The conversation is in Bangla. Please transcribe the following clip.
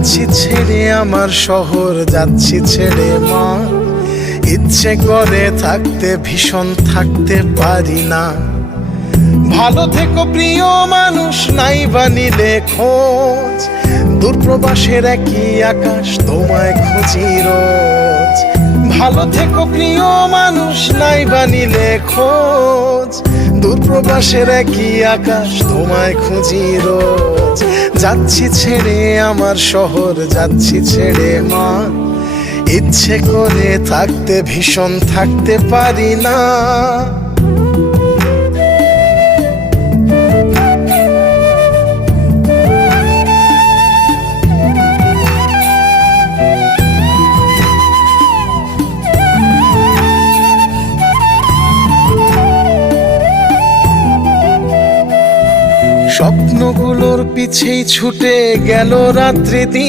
যাচ্ছি ছেড়ে আমার শহর, যাচ্ছি ছেড়ে মা। ইচ্ছে করে থাকতে ভীষণ থাকতে পারি না। ভালো থেকো প্রিয় মানুষ, নাই বা নিলে খোঁজ। দূরপ্রবাসের একই আকাশ, তোমায় খুঁজি রোজ। ভালো থেকো প্রিয় মানুষ, নাই বা নিলে খোঁজ। দূরপ্রবাসের একই আকাশ, তোমায় খুঁজি রোজ। যাচ্ছি ছেড়ে আমার শহর, যাচ্ছি ছেড়ে মা। ইচ্ছে করে থাকতে ভীষণ থাকতে পারি না। স্বপ্নগুলোর পিছেই ছুটে গেল রাত্রি দিন।